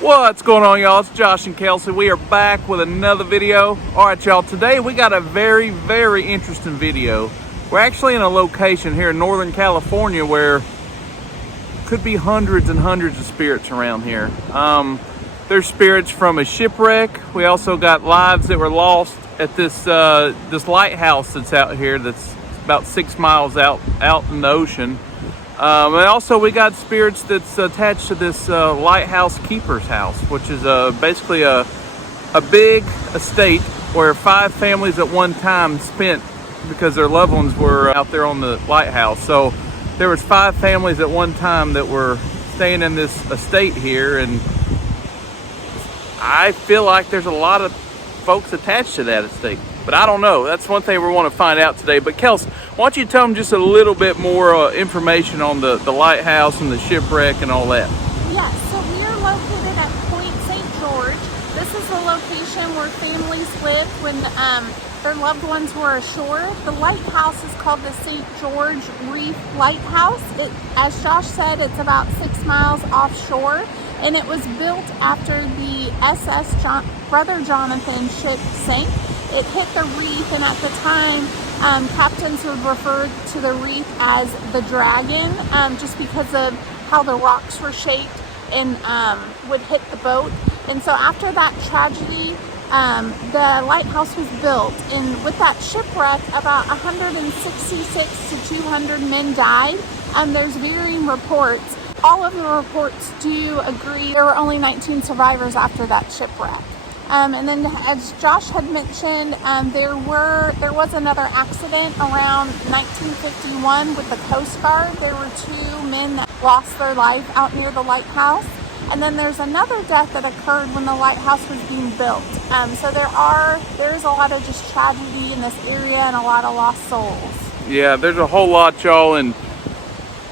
What's going on, y'all? It's Josh and Kelsey. We are back with another video. All right, y'all, today we got a very interesting video. We're actually in a location here in Northern California where could be hundreds and hundreds of spirits around here. There's spirits from a shipwreck. We also got lives that were lost at this lighthouse that's out here that's about 6 miles out in the ocean. And also we got spirits that's attached to this lighthouse keeper's house, which is basically a big estate where 5 families at one time spent because their loved ones were out there on the lighthouse. So there was 5 families at one time that were staying in this estate here, and I feel like there's a lot of folks attached to that estate. But I don't know. That's one thing we want to find out today. But Kels, why don't you tell them just a little bit more information on the lighthouse and the shipwreck and all that? Yes, so we are located at Point St. George. This is the location where families lived when their loved ones were ashore. The lighthouse is called the St. George Reef Lighthouse. As Josh said, it's about 6 miles offshore, and it was built after the SS Brother Jonathan ship sank. It hit the reef, and at the time, captains would refer to the reef as the Dragon, just because of how the rocks were shaped and would hit the boat. And so after that tragedy, the lighthouse was built, and with that shipwreck, about 166 to 200 men died. There's varying reports. All of the reports do agree there were only 19 survivors after that shipwreck. And then, as Josh had mentioned, there was another accident around 1951 with the Coast Guard. There were 2 men that lost their life out near the lighthouse. And then there's another death that occurred when the lighthouse was being built. So there is a lot of just tragedy in this area and a lot of lost souls. Yeah, there's a whole lot, y'all, and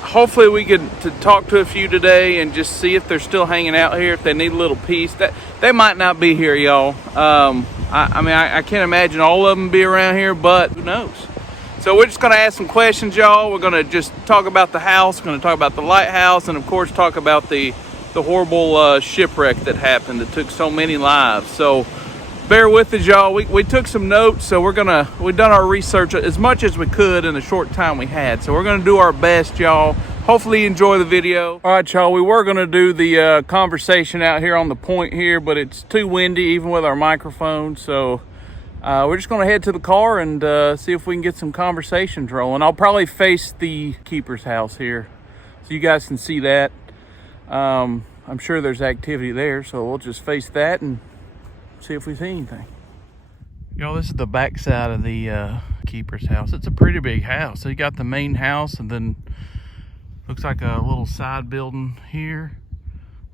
hopefully we get to talk to a few today and just see if they're still hanging out here, if they need a little peace. That they might not be here, y'all. I can't imagine all of them be around here, but who knows? So we're just going to ask some questions, y'all. We're going to just talk about the house. We're going to talk about the lighthouse, and of course talk about the horrible shipwreck that happened that took so many lives. So bear with us, y'all. We took some notes, so we've done our research as much as we could in the short time we had. So we're gonna do our best, y'all. Hopefully you enjoy the video. All right, y'all, we were gonna do the conversation out here on the point here, but it's too windy even with our microphone. So we're just gonna head to the car and see if we can get some conversations rolling. I'll probably face the keeper's house here so you guys can see that. I'm sure there's activity there, so we'll just face that and see if we see anything. Y'all, this is the back side of the keeper's house. It's a pretty big house. So you got the main house, and then looks like a little side building here,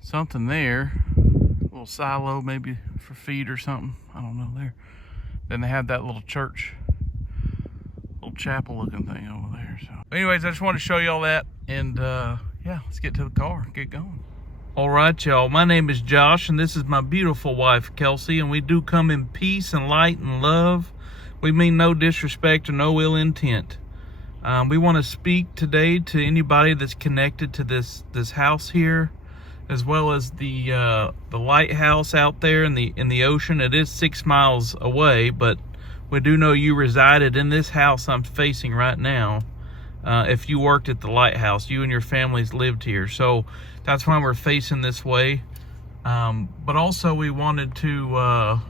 something there, a little silo maybe for feed or something, I don't know there. Then they have that little church, little chapel looking thing over there. So anyways, I just wanted to show y'all that, and yeah, let's get to the car, get going. All right, y'all, my name is Josh, and this is my beautiful wife, Kelsey, and we do come in peace and light and love. We mean no disrespect or no ill intent. We want to speak today to anybody that's connected to this house here, as well as the lighthouse out there in the ocean. It is 6 miles away, but we do know you resided in this house I'm facing right now. If you worked at the lighthouse, you and your families lived here, so that's why we're facing this way. But also we wanted to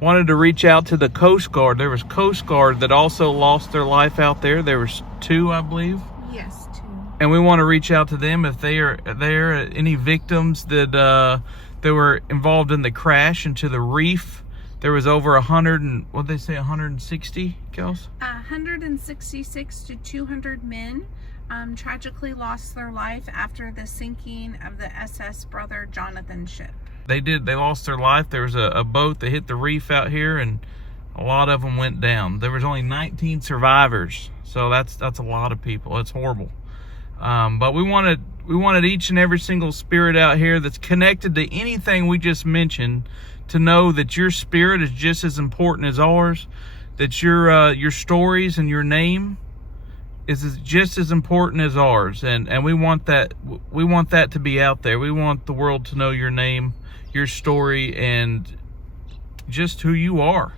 reach out to the Coast Guard. There was Coast Guard that also lost their life out there. There was 2, I believe. Yes, 2. And we want to reach out to them if they are there, any victims that were involved in the crash into the reef. There was over 100 and, what'd they say, 160, Kels? 166 to 200 men tragically lost their life after the sinking of the SS Brother Jonathan ship. They lost their life. There was a boat that hit the reef out here, and a lot of them went down. There was only 19 survivors, so that's a lot of people. It's horrible. But we wanted each and every single spirit out here that's connected to anything we just mentioned to know that your spirit is just as important as ours, that your stories and your name is just as important as ours, and we want that to be out there. We want the world to know your name, your story, and just who you are.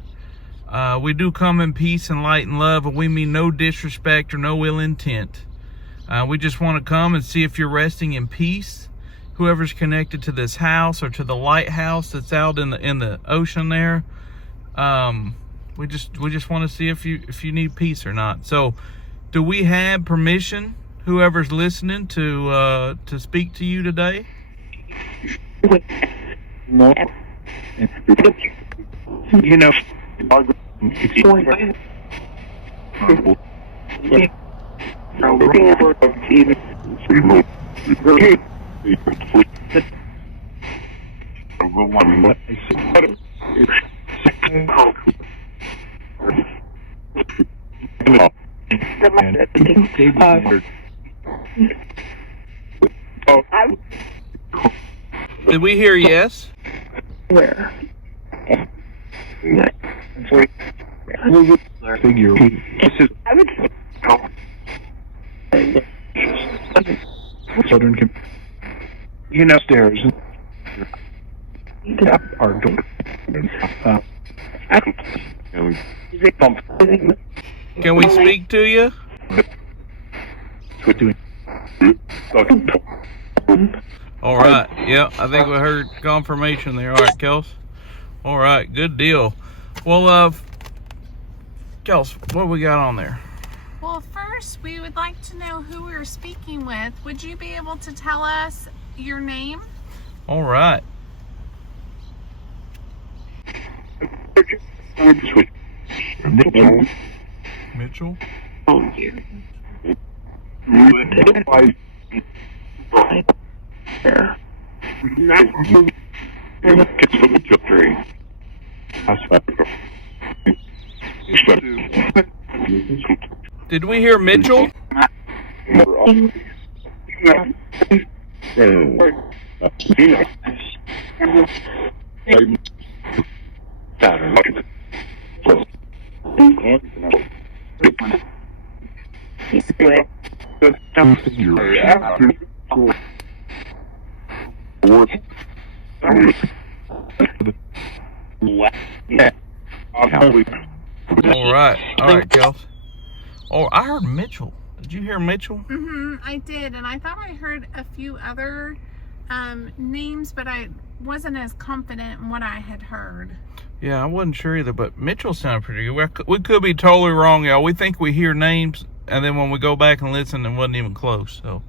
We do come in peace and light and love, and we mean no disrespect or no ill intent. We just want to come and see if you're resting in peace. Whoever's connected to this house or to the lighthouse that's out in the ocean there, we just want to see if you need peace or not. So, do we have permission, whoever's listening, to speak to you today? No. You know. Did we hear yes? Where? Figure. Southern, you know, stairs. Our door. Can we speak to you? All right. Yeah, I think we heard confirmation there. All right, Kels. All right, good deal. Well, Kels, what we got on there? Well, first, we would like to know who we're speaking with. Would you be able to tell us your name? All right. Mitchell? Did we hear Mitchell? All right, Kels. Oh, I heard Mitchell. Did you hear Mitchell? I did, and I thought I heard a few other names, but I wasn't as confident in what I had heard. Yeah, I wasn't sure either, but Mitchell sounded pretty good. We could be totally wrong, y'all. We think we hear names, and then when we go back and listen, it wasn't even close. So,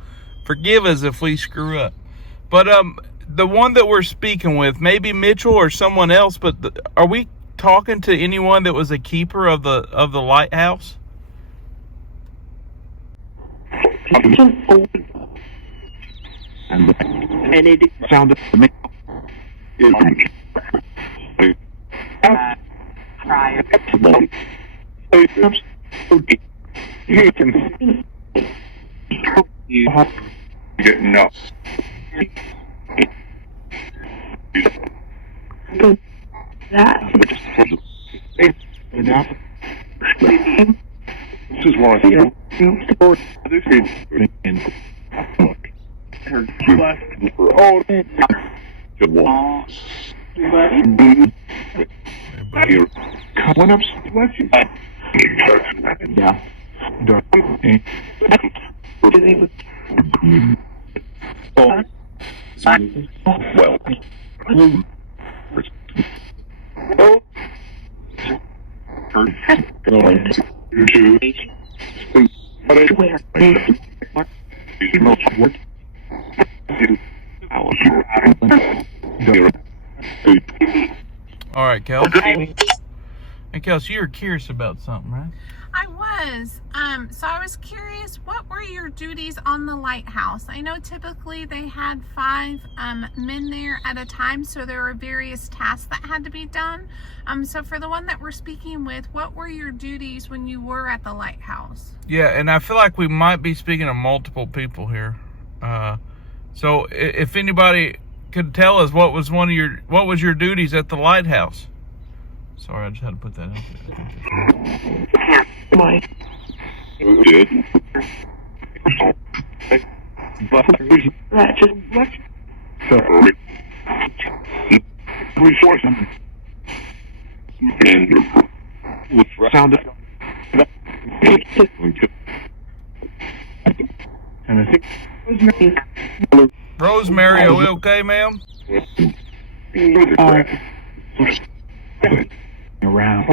forgive us if we screw up. But the one that we're speaking with, maybe Mitchell or someone else, but are we talking to anyone that was a keeper of the lighthouse? And it sounded to me. You have to get enough. That. This is one of the All right, Kels. Hey, Kels, you were curious about something, right? I was. So I was curious, what were your duties on the lighthouse? I know typically they had 5 men there at a time, so there were various tasks that had to be done. So for the one that we're speaking with, what were your duties when you were at the lighthouse? Yeah, and I feel like we might be speaking to multiple people here. So if anybody could tell us what was your duties at the lighthouse? Sorry, I just had to put that in. Good. That just what? So, resource and with sound and I think Rosemary, are we okay, ma'am? Around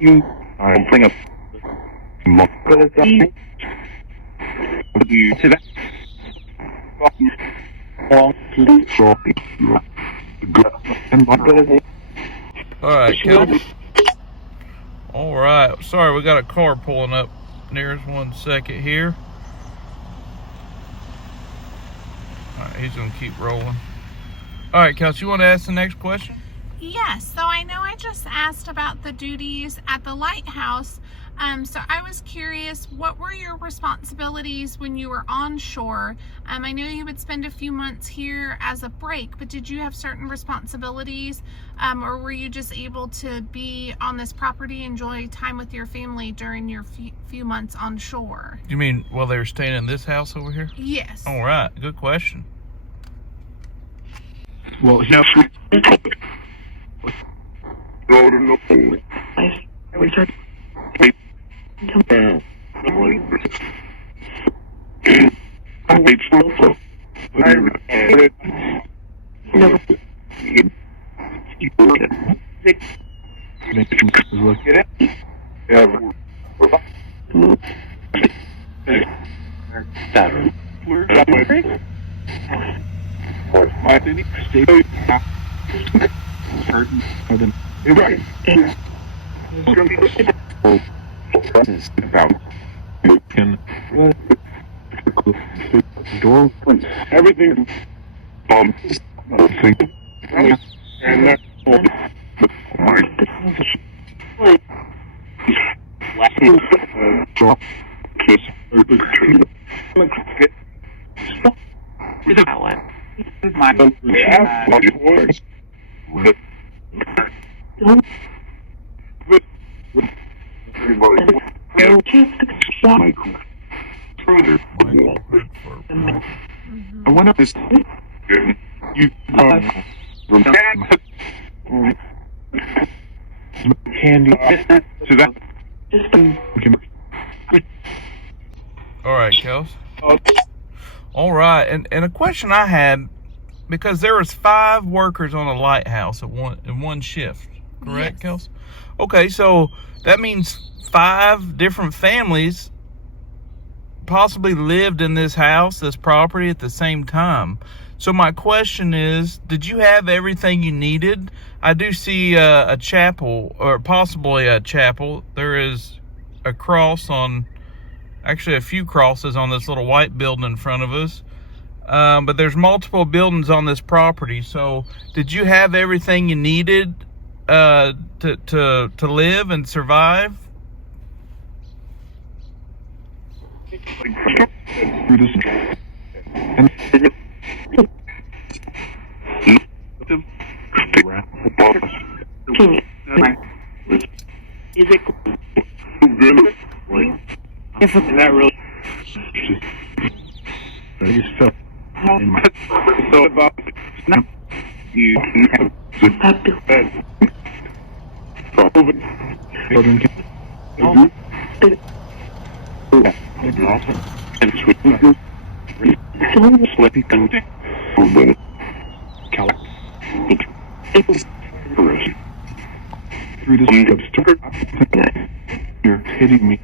you bring up you to that All right, Kels. All right. Sorry, we got a car pulling up near us. 1 second here. All right, he's gonna keep rolling. All right, Kels, you want to ask the next question? Yes, so I know I just asked about the duties at the lighthouse. So I was curious, what were your responsibilities when you were on shore? I know you would spend a few months here as a break, but did you have certain responsibilities, or were you just able to be on this property, enjoy time with your family during your few months on shore? You mean while they were staying in this house over here? Yes. All right, good question. well now everything and that's I went up this you candy to that All right, Kels. All right, and a question I had, because there was 5 workers on a lighthouse in one shift, correct, Yes. Kels? Okay, so that means 5 different families possibly lived in this house, this property at the same time. So my question is, did you have everything you needed? I do see a chapel, or possibly a chapel. There is a cross on, actually a few crosses on this little white building in front of us. But there's multiple buildings on this property. So did you have everything you needed to live and survive? Is it good? Is that really? I just felt in my so about now you have to bed. And sweet sweaty country. Through this you're hitting me.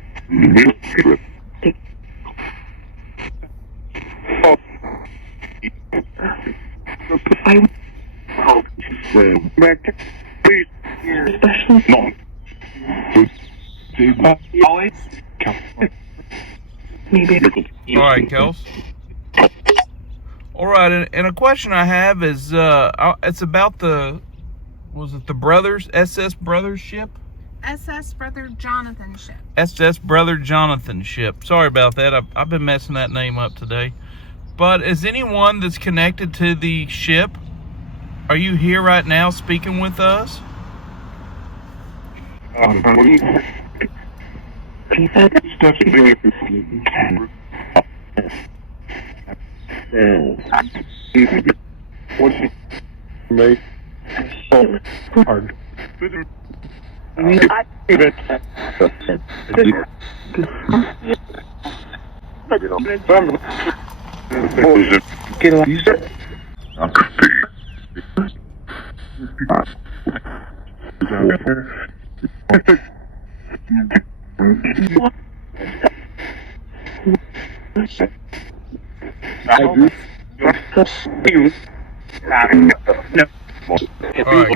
Please, no. Always. Maybe. All right, Kels. All right, and a question I have is, it's about was it the Brothers, SS Brothers ship? SS Brother Jonathan ship. SS Brother Jonathan ship. Sorry about that. I've been messing that name up today. But is anyone that's connected to the ship, are you here right now speaking with us? Alright,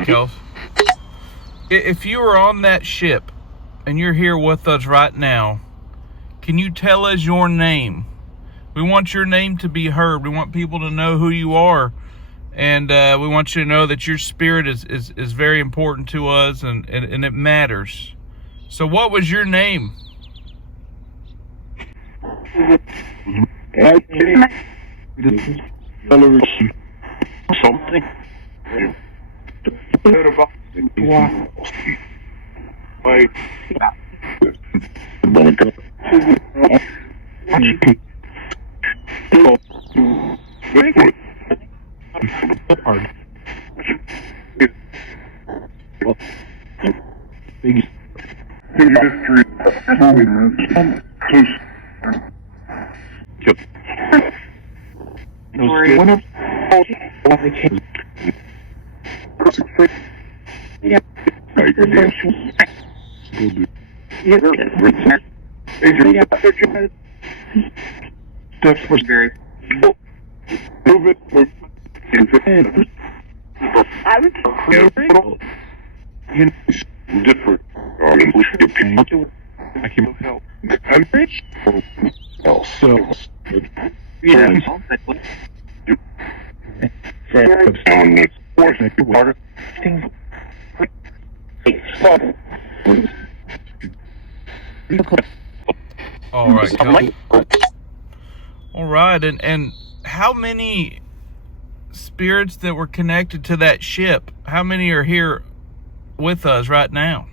Kels. If you were on that ship and you're here with us right now, can you tell us your name? We want your name to be heard. We want people to know who you are. And we want you to know that your spirit is very important to us and it matters. So what was your name? Something. Steps was very move it. I would different. I can help. I'm rich. So yeah. All right, Kel. All right, and how many spirits that were connected to that ship, how many are here with us right now?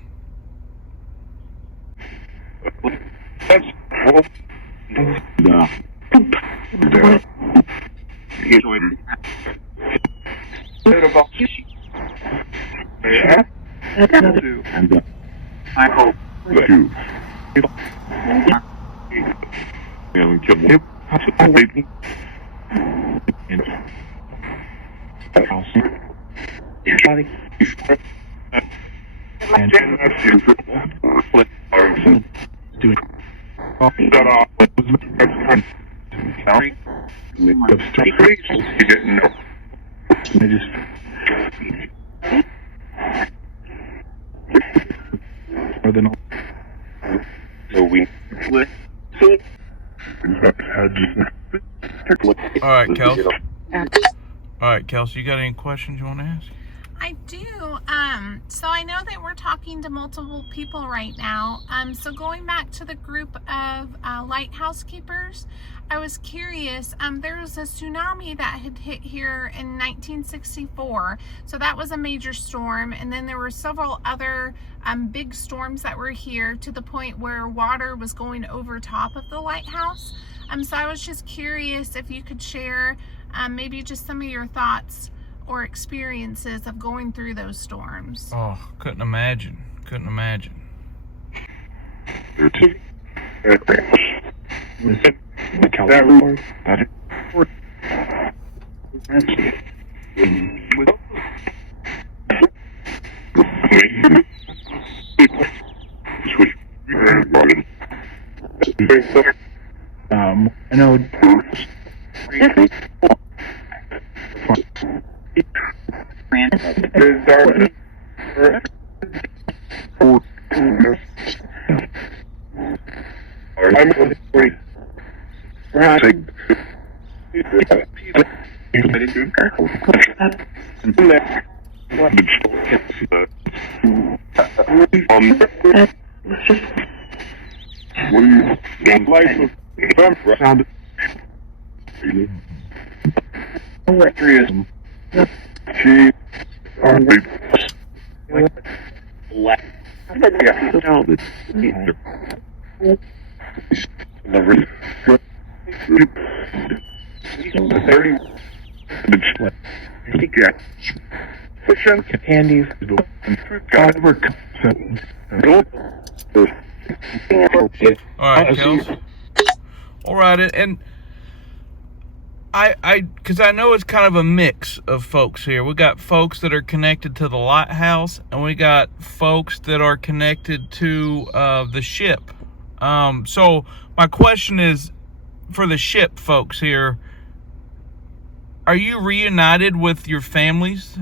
I hope that you All right, Kels. All right, Kelsey, you got any questions you want to ask? I do. So I know that we're talking to multiple people right now. So going back to the group of lighthouse keepers, I was curious. There was a tsunami that had hit here in 1964. So that was a major storm. And then there were several other big storms that were here to the point where water was going over top of the lighthouse. So I was just curious if you could share maybe just some of your thoughts or experiences of going through those storms. Oh, couldn't imagine. Couldn't imagine. I know. Life of electricity. She always left. Candy. All right, Kels. All right, and because I know it's kind of a mix of folks here. We got folks that are connected to the lighthouse, and we got folks that are connected to the ship. So my question is, for the ship folks here, are you reunited with your families?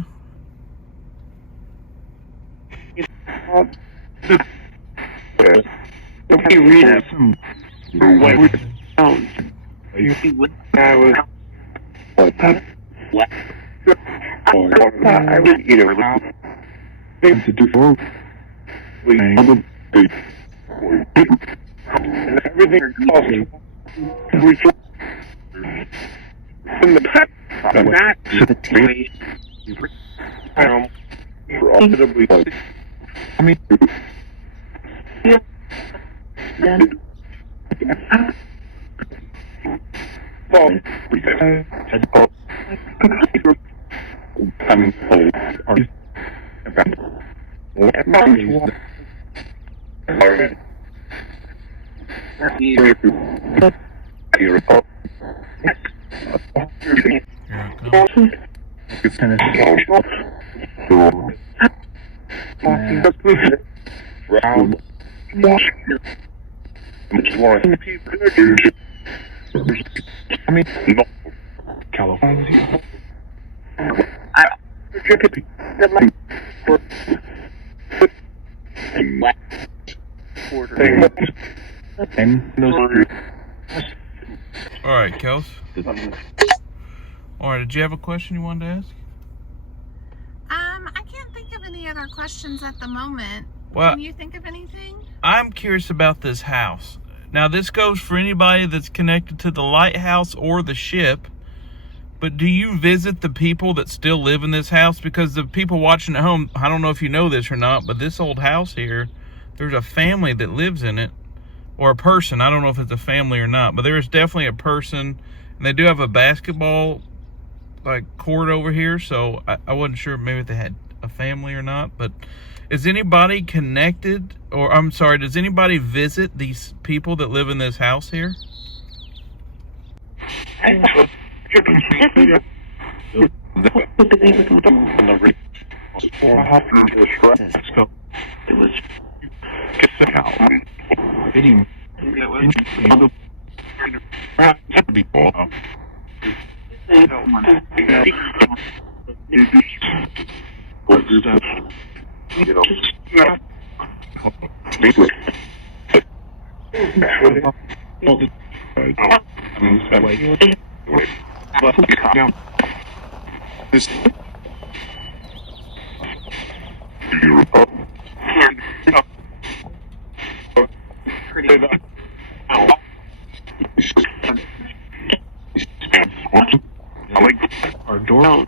California. All right, Kels. All right, did you have a question you wanted to ask? I can't think of any other questions at the moment. Well, can you think of anything? I'm curious about this house. Now, this goes for anybody that's connected to the lighthouse or the ship. But do you visit the people that still live in this house? Because the people watching at home, I don't know if you know this or not, but this old house here, there's a family that lives in it. Or a person. I don't know if it's a family or not. But there's definitely a person. And they do have a basketball court over here. So I wasn't sure maybe if they had a family or not. But is anybody connected? Or I'm sorry, does anybody visit these people that live in this house here? Our door. All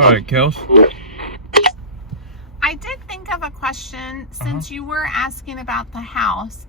right, Kels. I did think of a question since you were asking about the house.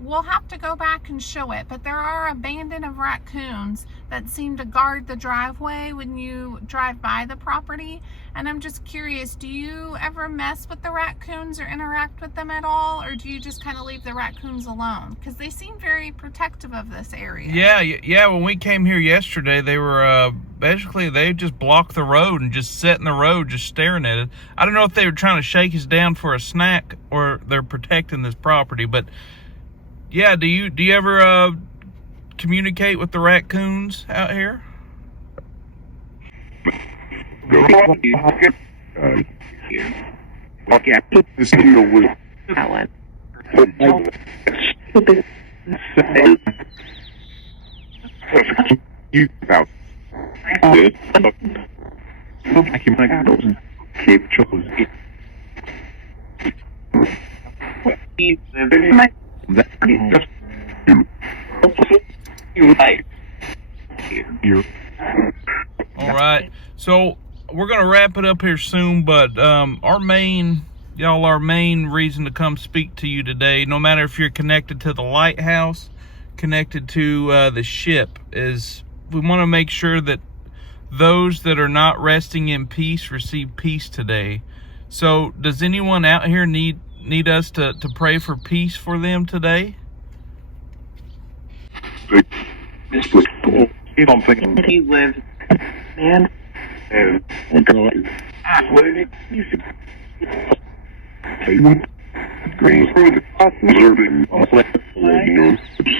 We'll have to go back and show it, but there are a bandit of raccoons that seem to guard the driveway when you drive by the property. And I'm just curious, do you ever mess with the raccoons or interact with them at all? Or do you just kind of leave the raccoons alone? Because they seem very protective of this area. Yeah. When we came here yesterday, they were basically, they just blocked the road and just sat in the road just staring at it. I don't know if they were trying to shake us down for a snack or they're protecting this property, but yeah, do you ever communicate with the raccoons out here? All right, so we're gonna wrap it up here soon, but our main reason to come speak to you today, no matter if you're connected to the lighthouse, connected to the ship, is we want to make sure that those that are not resting in peace receive peace today. So does anyone out here need us to pray for peace for them today? Something he lives and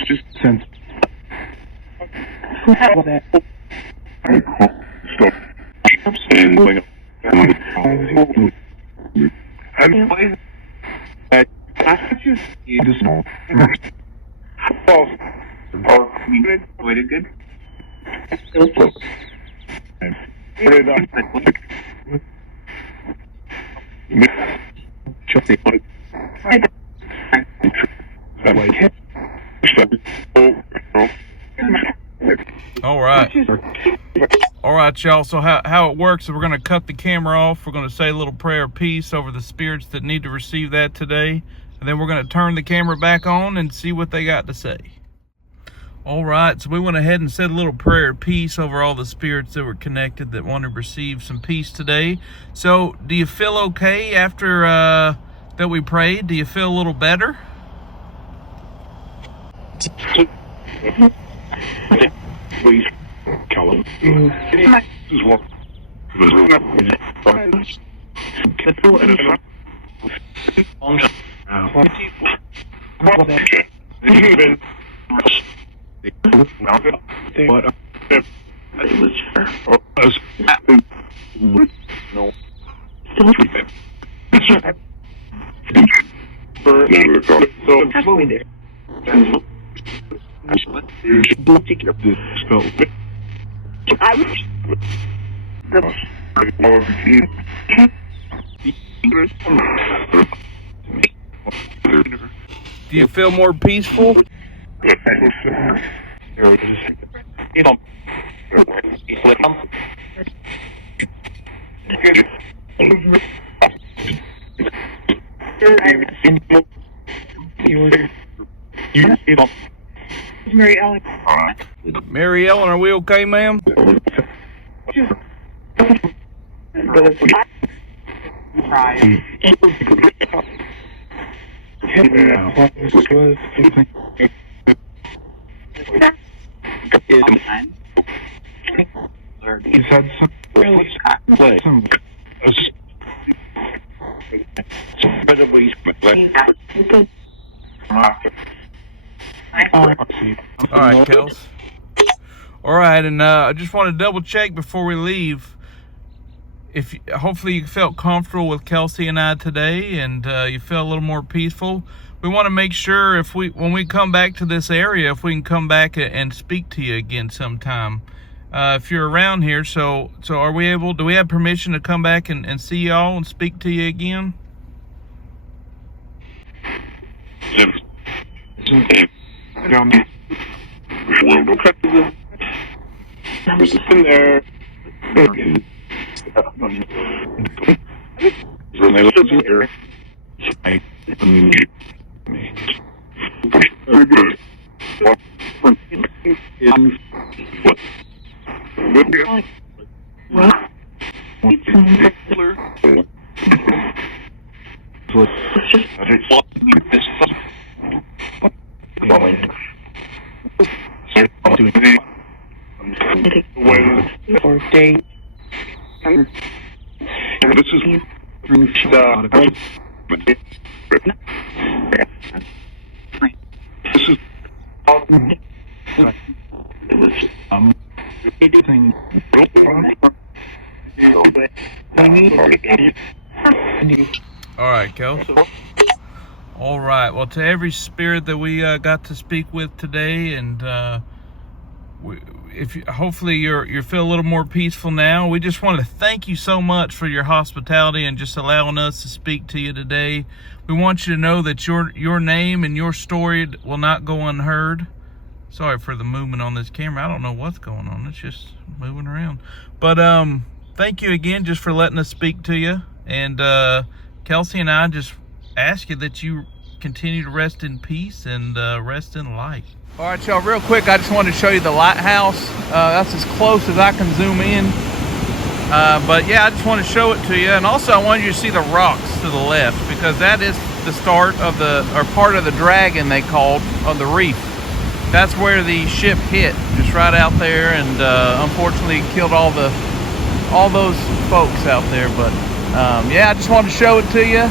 just sense good. All right, y'all. So how it works is we're going to cut the camera off. We're going to say a little prayer of peace over the spirits that need to receive that today. And then we're going to turn the camera back on and see what they got to say. All right, so we went ahead and said a little prayer of peace over all the spirits that were connected that want to receive some peace today. So do you feel okay after that we prayed? Do you feel a little better? Please, Callum. Do you feel more peaceful? Mary Ellen. Mary Ellen, are we okay, ma'am? He's had some really All right, Kels. All right, and I just want to double check before we leave. If hopefully you felt comfortable with Kelsey and I today, and you feel a little more peaceful. We want to make sure when we come back to this area, if we can come back and speak to you again sometime. If you're around here, so are we able? Do we have permission to come back and see y'all and speak to you again? All right, Kel. All right. Well, to every spirit that we got to speak with today, and hopefully you feel a little more peaceful now. We just want to thank you so much for your hospitality and just allowing us to speak to you today. We want you to know that your name and your story will not go unheard. Sorry for the movement on this camera. I don't know what's going on. It's just moving around. But thank you again just for letting us speak to you. And Kelsey and I just ask you that you continue to rest in peace and rest in light. All right, y'all, real quick, I just wanted to show you the lighthouse. That's as close as I can zoom in. But yeah, I just want to show it to you. And also I wanted you to see the rocks to the left, because that is the start of or part of the dragon, they called, of the reef. That's where the ship hit, just right out there, and unfortunately killed all those folks out there. But yeah, I just wanted to show it to you.